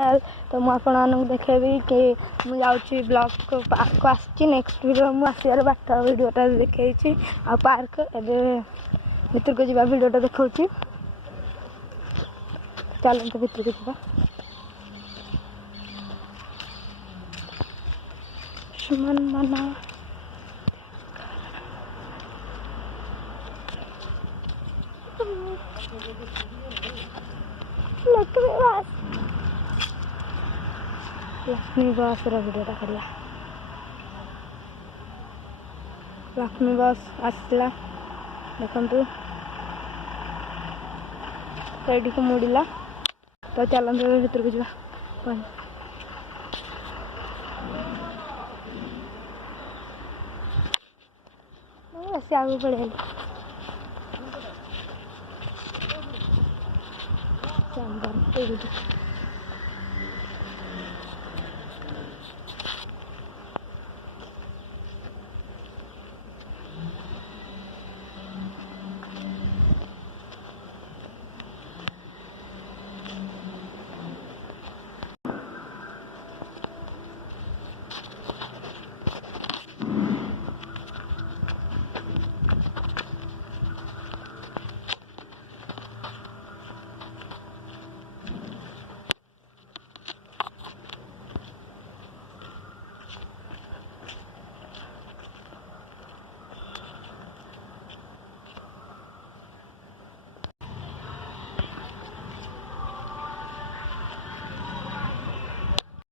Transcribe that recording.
Channel. तो मुझे देखेबी कि मुझे ब्लॉग को पार्क को आसी नेक्स्ट वीडियो मुझे आसार बाट वीडियोटा देखी आ पार्क एवं भितर को जावा वीडियोटा देखा चलते भितर को जावा सुमन मना लक्ष्मी बस वीडियोटा करा लक्ष्मी बस आसला देखु सैडी को मुड़ला तो चलते भीतर को जावा ऐसे आगे बढ़े चंदन